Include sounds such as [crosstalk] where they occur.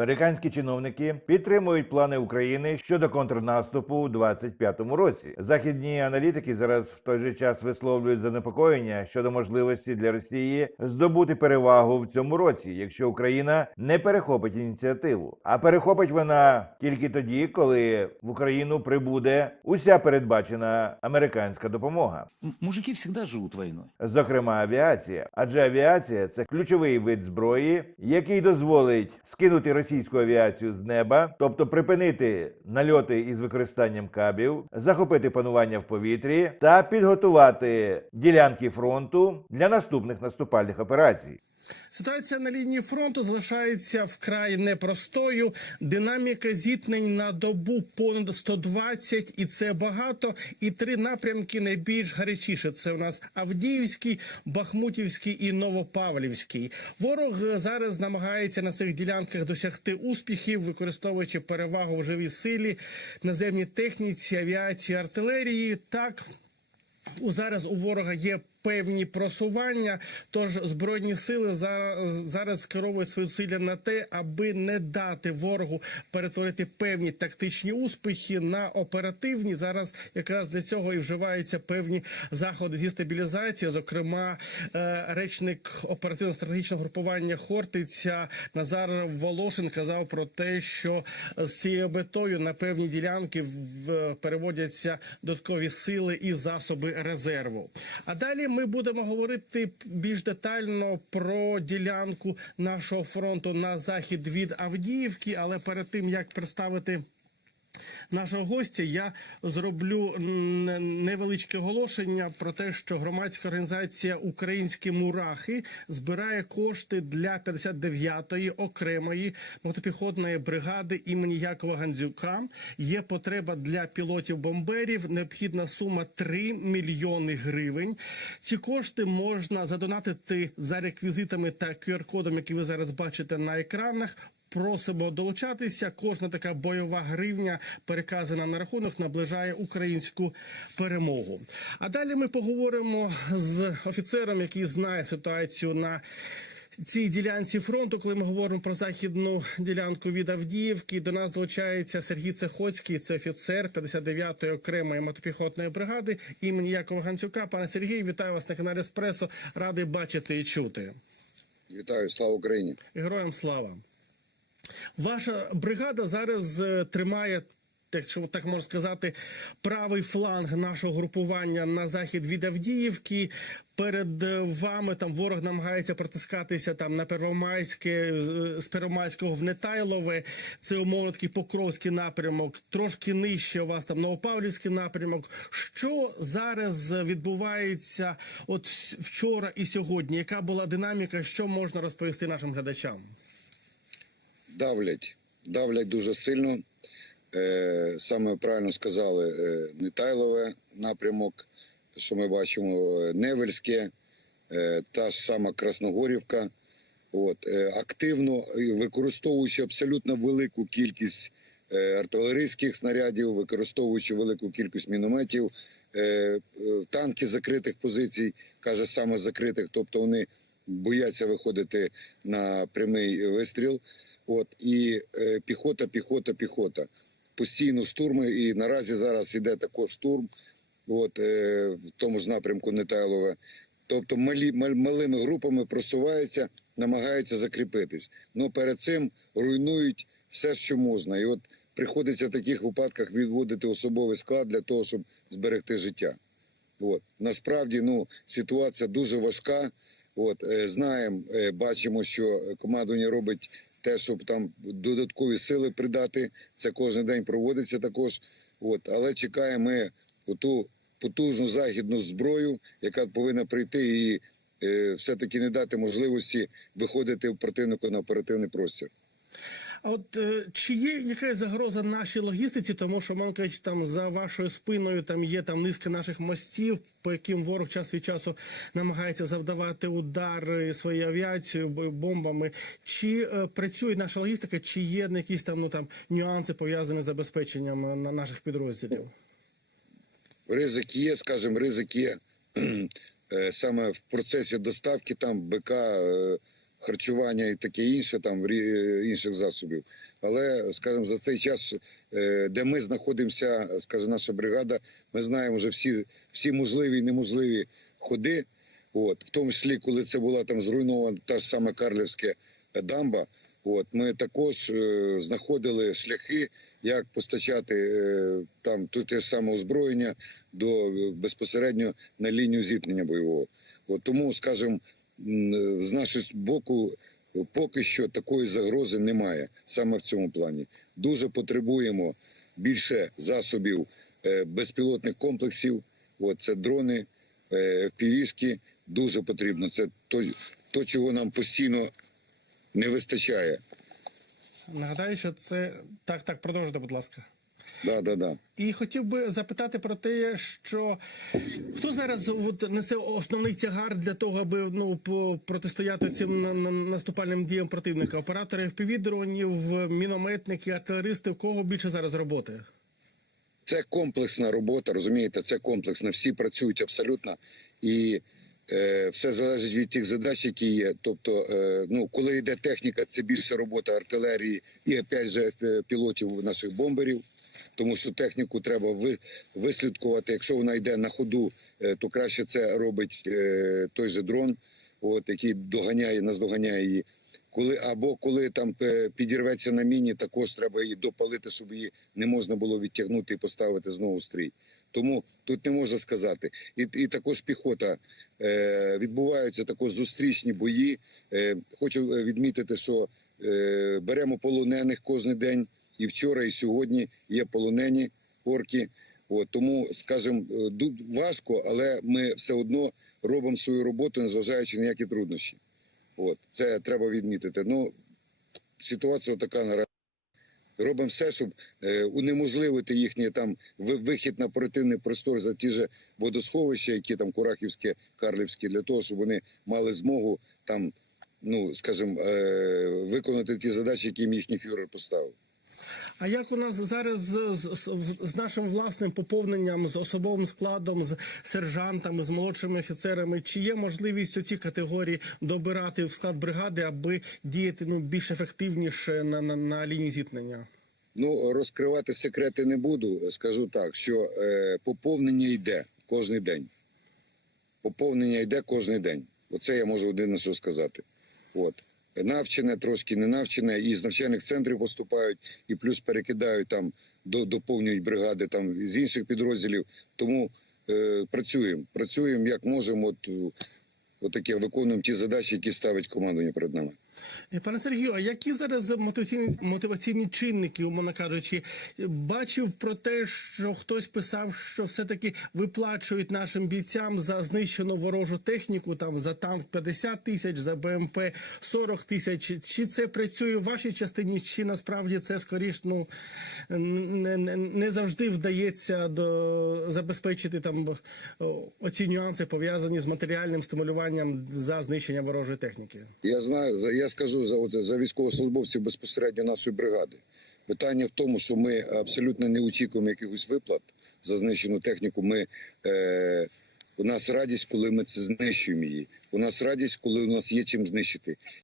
Американські чиновники підтримують плани України щодо контрнаступу у 25-му році. Західні аналітики зараз в той же час висловлюють занепокоєння щодо можливості для Росії здобути перевагу в цьому році, якщо Україна не перехопить ініціативу. А перехопить вона тільки тоді, коли в Україну прибуде уся передбачена американська допомога. Мужики всегда живут войной. Зокрема, авіація, адже авіація це ключовий вид зброї, який дозволить скинути російську авіацію з неба, тобто припинити нальоти із використанням кабів, захопити панування в повітрі та підготувати ділянки фронту для наступних наступальних операцій. Ситуація на лінії фронту залишається вкрай непростою. Динаміка зіткнень на добу понад 120, і це багато. І три напрямки найбільш гарячіше. Це у нас Авдіївський, Бахмутівський і Новопавлівський. Ворог зараз намагається на цих ділянках досягти успіхів, використовуючи перевагу в живій силі, наземній техніці, авіації, артилерії. Так у- зараз у ворога є певні просування, тож збройні сили зараз, зараз скеровують свої зусилля на те, аби не дати ворогу перетворити певні тактичні успіхи на оперативні. Зараз якраз для цього і вживаються певні заходи зі стабілізації. Зокрема, е, речник оперативно-стратегічного групування Хортиця Назар Волошин казав про те, що з цією метою на певні ділянки переводяться додаткові сили і засоби резерву. А далі ми будемо говорити більш детально про ділянку нашого фронту на захід від Авдіївки. Але перед тим як представити нашого гостя, я зроблю невеличке оголошення про те, що громадська організація Українські мурахи збирає кошти для 59-ї окремої мотопіхотної бригади імені Якова Гандзюка. Є потреба для пілотів бомберів. Необхідна сума 3 мільйони гривень. Ці кошти можна задонатити за реквізитами та QR-кодом, які ви зараз бачите на екранах. Просимо долучатися. Кожна така бойова гривня, переказана на рахунок, наближає українську перемогу. А далі ми поговоримо з офіцером, який знає ситуацію на цій ділянці фронту. Коли ми говоримо про західну ділянку від Авдіївки, до нас долучається Сергій Цехоцький, це офіцер 59-ї окремої мотопіхотної бригади імені Якова Ганцюка. Пане Сергій, вітаю вас на каналі Еспресо. Радий бачити і чути. Вітаю, слава Україні! Героям слава. Ваша бригада зараз е, тримає, якщо так можна сказати, правий фланг нашого групування на захід від Авдіївки. Перед е, вами там ворог намагається протискатися там на Первомайське, е, з Первомайського в Нетайлове. Це умовно такий Покровський напрямок. Трошки нижче у вас там Новопавлівський напрямок. Що зараз відбувається от вчора і сьогодні? Яка була динаміка? Що можна розповісти нашим глядачам? Давлять, давлять дуже сильно. Е, саме правильно сказали Нетайлове напрямок, що ми бачимо, е, Невельське, е, та ж сама Красногорівка. От, активно використовуючи абсолютно велику кількість артилерійських снарядів, використовуючи велику кількість мінометів, танки закритих позицій, каже саме закритих, тобто вони бояться виходити на прямий вистріл. От і е, піхота, піхота, піхота. Постійно штурми, і наразі зараз іде також штурм. От е, в тому ж напрямку Нетайлове. Тобто малі, мал- малими групами просуваються, намагаються закріпитись. Ну перед цим руйнують все, що можна. І от приходиться в таких випадках відводити особовий склад для того, щоб зберегти життя. От насправді ну ситуація дуже важка. От е, знаємо, е, бачимо, що командування робить те, щоб там додаткові сили придати. Це кожен день проводиться також. От, але чекаємо ми ту потужну західну зброю, яка повинна прийти і е, все-таки не дати можливості виходити в противнику на оперативний простір. А от е, чи є якась загроза нашій логістиці, тому що кажучи, там за вашою спиною там є там низка наших мостів, по яким ворог час від часу намагається завдавати удар своєю авіацією, бомбами. Чи е, працює наша логістика, чи є якісь там ну там нюанси пов'язані з забезпеченням е, на наших підрозділів? Ризик є, скажімо, ризик є [clears throat] Е, саме в процесі доставки там БК харчування і таке інше, там інших засобів. Але, скажімо, за цей час, е, де ми знаходимося, скажімо, наша бригада, ми знаємо вже всі, всі можливі і неможливі ходи. От, в тому числі, коли це була там зруйнована та ж сама Карлівська дамба. От ми також е, знаходили шляхи, як постачати е, там тут те ж саме озброєння до безпосередньо на лінію зіткнення бойового. От тому, скажімо, з нашого боку, поки що такої загрози немає саме в цьому плані. Дуже потребуємо більше засобів е, безпілотних комплексів. От це дрони, е, FPV-шки. Дуже потрібно. Це то, то, чого нам постійно не вистачає. Нагадаю, що це так, так, продовжуйте, будь ласка. Да, да, да. І хотів би запитати про те, що хто зараз от, несе основний тягар для того, аби ну протистояти цим на- на- наступальним діям противника? Оператори FPV-дронів, мінометники, артилеристи, в кого більше зараз роботи? Це комплексна робота, розумієте, це комплексна. Всі працюють абсолютно. І е, все залежить від тих задач, які є. Тобто, е, ну, коли йде техніка, це більше робота артилерії і опять же пілотів наших бомберів. Тому що техніку треба ви, вислідкувати. Якщо вона йде на ходу, е, то краще це робить е, той же дрон, от, який доганяє, наздоганяє її. Коли або коли там е, підірветься на міні, також треба її допалити, щоб її не можна було відтягнути і поставити знову стрій. Тому тут не можна сказати. І, і також піхота е, відбуваються також зустрічні бої. Е, хочу відмітити, що е, беремо полонених кожен день. І вчора, і сьогодні є полонені орки. От, тому, скажімо, е, важко, але ми все одно робимо свою роботу, незважаючи на ніякі труднощі. От, це треба відмітити. Ну, ситуація така наразі. Робимо все, щоб е, унеможливити їхній там ви- вихід на оперативний простор за ті ж водосховища, які там Курахівське, Карлівське, для того, щоб вони мали змогу там, ну скажімо, е, виконати ті задачі, які їм їхній фюрер поставив. А як у нас зараз з, з, з, нашим власним поповненням, з особовим складом, з сержантами, з молодшими офіцерами? Чи є можливість у ці категорії добирати в склад бригади, аби діяти ну більш ефективніше на, на, на лінії зіткнення? Ну, розкривати секрети не буду. Скажу так, що е, поповнення йде кожен день. Поповнення йде кожен день. Оце я можу один що сказати. От. Навчене, трошки не навчене, і з навчальних центрів поступають, і плюс перекидають там, до, доповнюють бригади там з інших підрозділів. Тому е, працюємо. Працюємо як можемо. От, е, от таке виконуємо ті задачі, які ставить командування перед нами. Е, Пане Сергію, а які зараз мотиваційні, мотиваційні чинники, умовно кажучи, бачив про те, що хтось писав, що все-таки виплачують нашим бійцям за знищену ворожу техніку, там за танк 50 тисяч, за БМП 40 тисяч. Чи це працює в вашій частині, чи насправді це скоріш ну не, не, завжди вдається до забезпечити там оці нюанси пов'язані з матеріальним стимулюванням за знищення ворожої техніки? Я знаю, я скажу за, от, за військовослужбовців безпосередньо нашої бригади. Питання в тому, що ми абсолютно не очікуємо якихось виплат за знищену техніку. Ми, е, у нас радість, коли ми це знищуємо її. У нас радість, коли у нас є чим знищити.